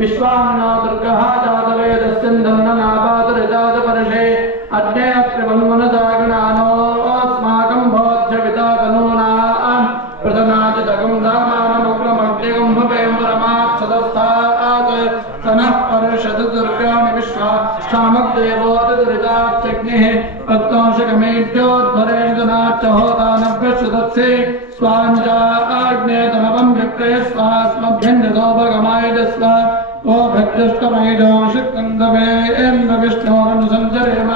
विश्वामिनो दुर्गः जातवेदस्सिन्धन्ननापातरितादपर्षे अग्ने त्रिवन्मनदागणानो अस्माकं भोज्यपिता तनूनाम् प्रदनादितकं दामानमुग्रमग्निगं भवेम परमात्सदस्थात् तनः पर्षद दुर्गाणि विश्वा क्षामदेवोदरिताच्यग्निः प्रत्तोषकमेभ्योद्धरेणनाच्च होतानभ्यश्रुतत्से स्वाञ्जाग्नेतमवं विप्रय स्वास्मभ्यन्यतोपगमाय स्वा ओ भद्रष्टमैदो शुक्कन्दवे एन्न विष्णोरनुसञ्चरेम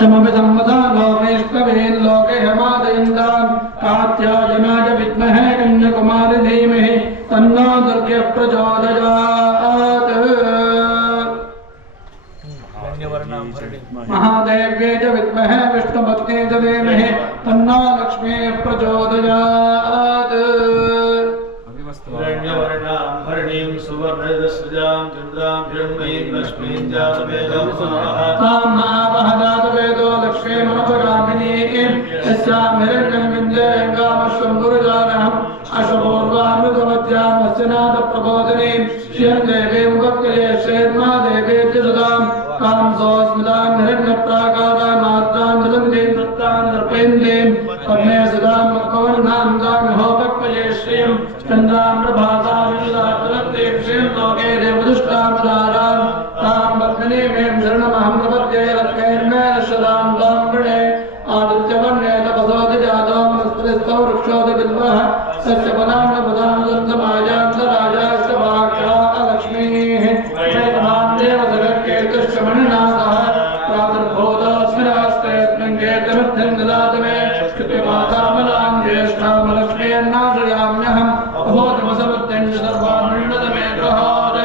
चमविसम्मदानो वैष्णवेन लोके हमादयन्तान् कात्यायनाय विद्महे कन्याकुमारी धीमहि तन्नो दुर्गे प्रचोदयात् महादेव्ये च विद्महे विष्णुपत्न्यै च धीमहि तन्नो लक्ष्मी प्रचोदयात् हिरण्यवर्णां सुवर्णरस्रजां चन्द्रां हिरण्मयीं लक्ष्मीं जातवेदो महावहदातवेदो लक्ष्मीमनोपगामिनीं यस्यां हिरण्यं विन्द्यङ्गामश्वं अशपूर्वामृतमध्यामस्यनाथप्रबोधिनीं श्रियं देवीं भक्तये श्रेन्मादेवे च सदां कां सोऽस्मितां हिरण्यप्राकारां मात्रां जलमितीं दत्तां नृपेन्द्रीं पद्मे सदां मकवर्णां दामिहो भक्तये श्रियं चन्द्रां प्रभासां विदुदातरत्रीं श्रियं लोके देवदुष्टामदारां तां पद्मिनीं शरणमहं प्रपद्ये लक्ष्मीर्मे शदां ब्राह्मणे आदित्यवर्णे तपसोऽधिजातो वनस्पतिस्थो वृक्षोऽधिबिल्वः तस्य पदान्नपदानुदन्तमायान्तराजाष्टभाक्षा लक्ष्मीः चैतनां देवजगत्केतुश्चमणिनाथः प्रादुर्भूतोऽस्मिरास्तेऽस्मिन् केतुमध्यं ददातु मे कृत्यमातामलां ज्येष्ठां लक्ष्मीर्नाशयाम्यहम् अभूतमसमुद्यं च सर्वान् मृण्मत मे गृहात्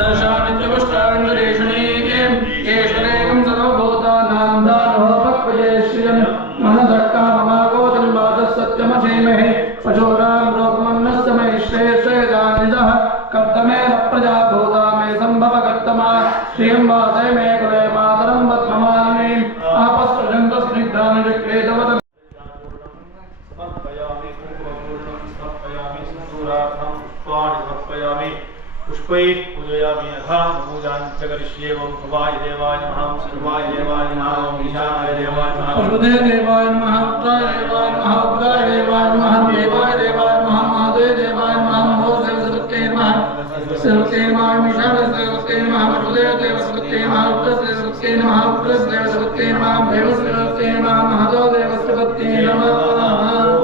दर्शामि त्रिपुष्टाङ्गरेषणीं केशनेकं सर्वभूतानां दानवो भक्वये श्रियं मनसः काममागोदन्वादः सत्यमधीमहि पशूनां रोगमन्नस्य मे श्रेयसेदानिदः कर्तमेन प्रजाभूता मे सम्भवकर्तमा श्रियं वासे मे कुले मातरं पद्ममालिनीम् आपस्वजन्तस्निग्धानि चक्रेतवत् पुष्पैः पूजयामि यथा पूजाञ्च करिष्ये ओं भवाय देवाय नमः सर्वाय देवाय नमः ओं ईशानाय देवाय नमः सर्वदे देवाय नमः उत्तराय देवाय नमः उग्राय देवाय नमः देवाय देवाय नमः महादेव देवाय नमः मोदे सरस्वती नमः सरस्वती नमः ईशानाय सरस्वती नमः महादेव देव सरस्वती नमः उग्र सरस्वती नमः उग्र सरस्वती नमः देव सरस्वती नमः महादेव देव सरस्वती नमः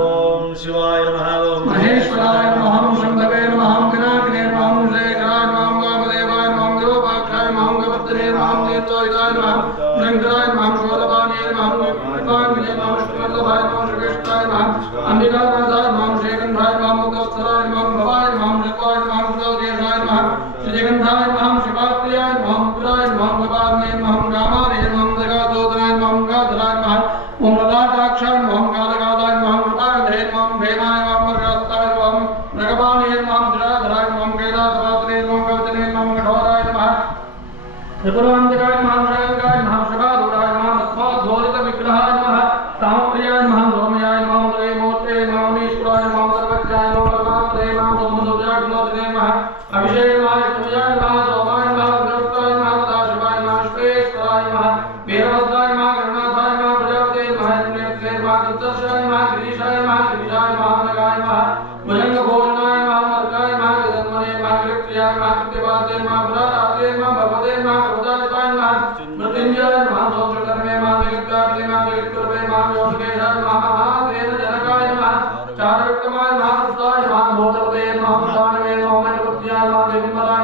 ओम शिवाय नमः ओम महेश्वराय नमः ओम शंभवे नमः ओम विनायकाय नमः ओम शेखराय नमः ओम वामदेवाय नमः ओम देवपाक्षाय नमः ओम गभद्रे नमः ओम नेत्रोहिताय नमः ओम शंकराय नमः ओम शोलपाणिये नमः ओम विद्वान्विजय नमः ओम श्रीवल्लभाय नमः ओम श्रीकृष्णाय नमः अंबिकानाथाय नमः ओम श्रीगंधाय नमः ओम मुखोत्सराय नमः ओम भवाय नमः ओम शिवाय नमः ओम गौरीशाय नमः श्रीजगन्धाय नमः ओम शिवाप्रियाय नमः ओम पुराय नमः ओम गवाग्ने नमः ओम गामारे नमः ओम जगदोदनाय नमः ओम गाधराय नमः ओम ललाटाक्षाय नमः ओम कालकालाय नमः ओम कृपाधे नमः ओम भेमाय नमः ओम रगस्ताय नमः ओम रगबाणिये नमः ओम जराधराय नमः ओम कैलासवासिने नमः ओम कवचने नमः ओम कठोराय नमः त्रिपुरान्तिकाय नमः ओम शरंगाय नमः ओम शबाधुराय नमः ओम तस्माद्भोलितविग्रहाय नमः तामप्रियाय नमः ओम रोमयाय नमः ओम त्रयमूर्ते नमः ओम ईश्वराय नमः ओम सर्वज्ञाय नमः ओम परमात्मने नमः ओम मधुजाग्नोदिने नमः अभिषेकाय तुमयाय नमः सोमाय नमः गणपताय नमः सदाशिवाय नमः श्रेष्ठाय नमः वीरभद्राय नमः गणनाथाय नमः प्रजापते नमः इंद्रनेत्रे नमः दुर्दर्शाय नमः गिरीशाय नमः गिरिजाय नमः नगाय नमः भुजंगभूषणाय नमः मर्गाय नमः गदन्मने नमः कृत्याय नमः कृत्यवादे नमः पुराराते नमः भगवते नमः करुणाय नमः मृत्युंजय नमः सोमशकर्मे नमः जगद्व्याप्ते नमः जगद्गुरवे नमः योगेशाय नमः महादेव जनकाय नमः चारुक्तमाय नमः कृष्णाय नमः भूतपते नमः दानवे नमः मैत्रपत्याय नमः जगन्मलाय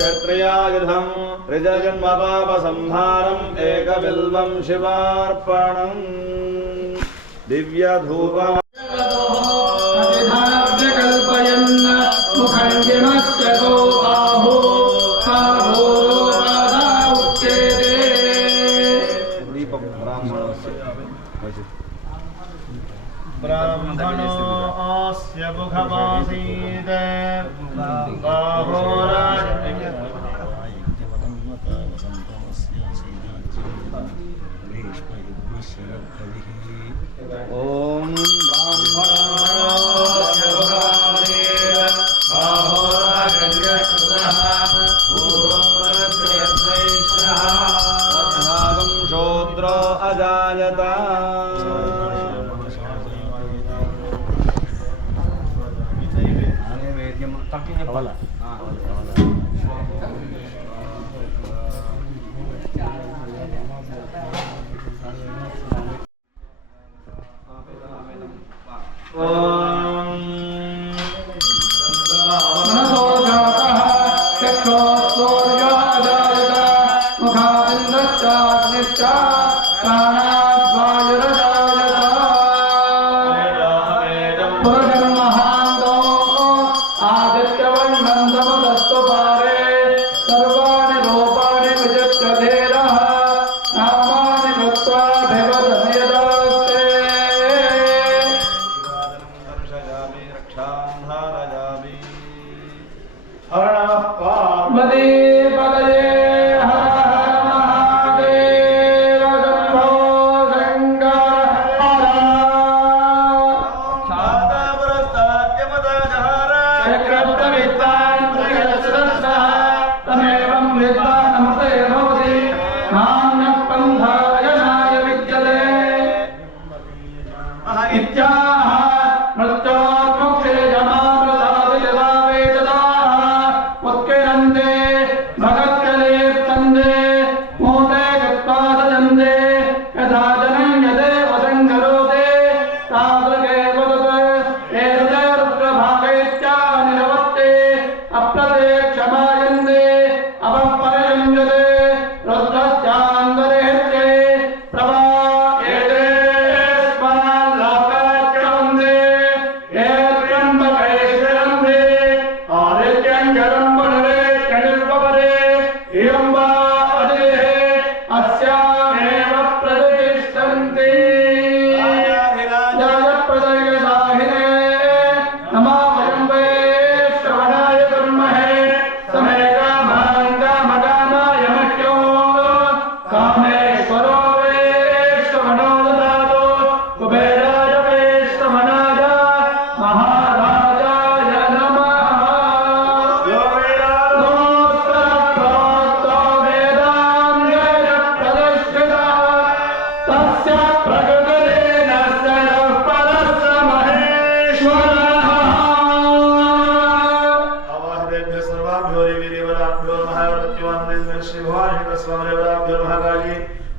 चक्रयायुधं ऋजजन्मपापसंहारम् एकबिल्वं शिवार्पणम् दिव्यधूपम् ब्राह्मणोऽस्य मुखमासीत् बाहोराज ॐ ब्राह्मणोऽस्य मुखमासीत् बाहोराजन्यकृतः शूद्रो अजायत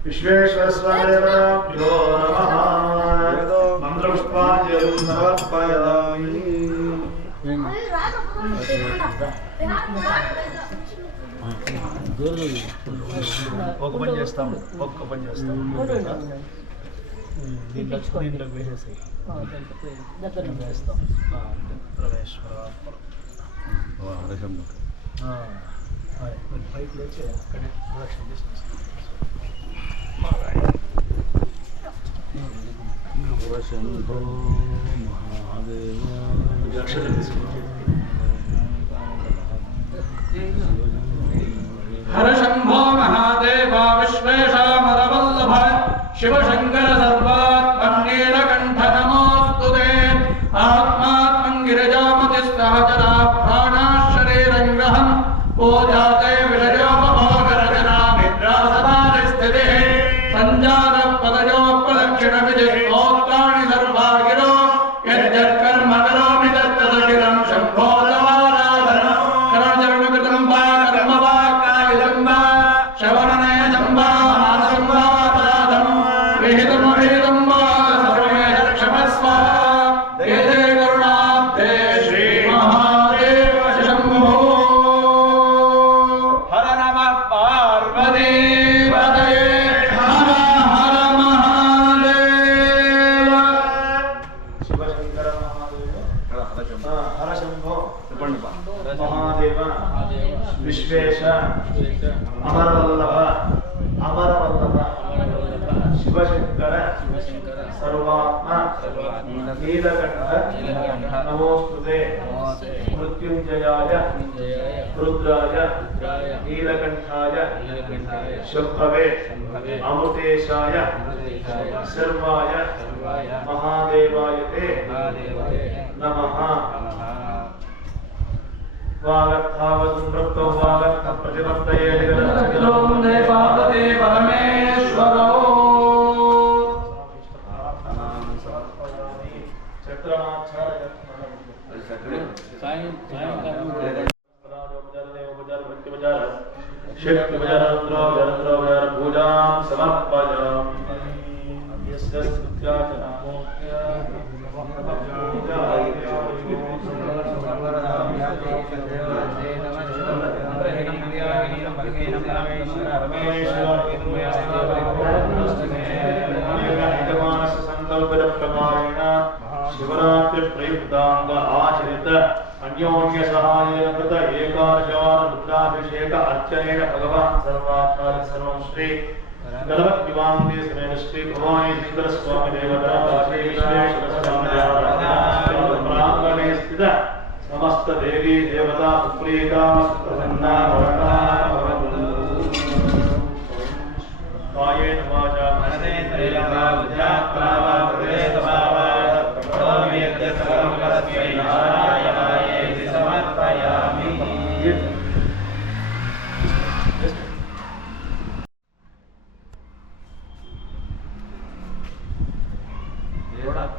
विश्वेश्वर स्वामिभ्यो नमः मंत्रपुष्पाञ्जलिं समर्पयामि ఒక పని చేస్తాం దీంట్లోకి వేసేసాయి వేస్తాం పైకి లేచి అక్కడే ప్రదక్షిణ చేసి శంభో మహాదేవ हर शंभो महादेव विश्वेशामरवल्लभ शिवशंकर सर्वात्मनीलकंठ नमोस्तुते आत्मात्मं गिरिजामतिस्सहचरा प्राणाशरीरं ग्रहं पूजाते विषयोपभोगरचना निद्रासमाधिस्थितिः सञ्जात पदयो प्रदक्षिण विजित्रोत्राणि सर्वागिरो यज्जत्कर्म करोमि तत्तदखिलं शंभो विश्वेश अमरवल्लभ शिवशंकर सर्वात्मा नीलकंठ नमोस्तुते मृत्युंजयाय रुद्राय नीलकंठाय शंभवे अमृतेशाय सर्वाय महादेवाय ते नमः। वागर्थावसुमृतो वागर्थ प्रतिपत्तये जगन्नाथे पार्वती परमेश्वरो शक्ति पूजा समर्पयामि। शिवरात्रि प्रयुक्तांग आचरित अन्योन्य सहायेन कृत एकादशवार रुद्राभिषेक अर्चनेन भगवान् सर्वाचार्य सर्वं श्री गणपति दिवांगे समेत श्री भवानी सुंदर स्वामी देवता प्रांगणे स्थित समस्त देवी देवता सुप्रीता प्रसन्ना भवन्तु। कायेन वाचा मनसेन्द्रियेण वा बुद्ध्यात्मना वा करोमि यद्यत् सकलं परस्मै नारायणायेति समर्पयामि।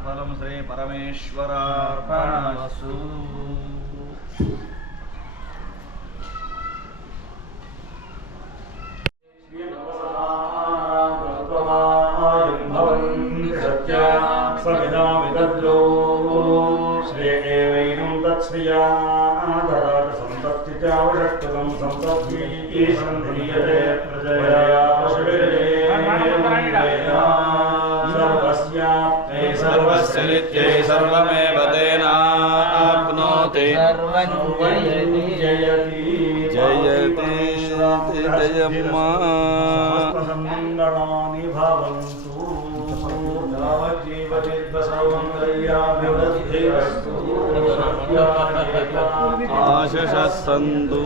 फलं श्री परमेश्वरार्पणमस्तु। श्रेयेवैनं तत्श्रिया आदरात् सम्पत्तिचावषट्कं सम्पत्ति सन्धीयते प्रजया पशुविरे सर्वस्याप्ते सर्वस्य नित्यै सर्वमेव तेनाप्नोति सर्वं जयति जयति जयम्मा समस्तमङ्गलानि भवन्तु। आशुषः सन्तु।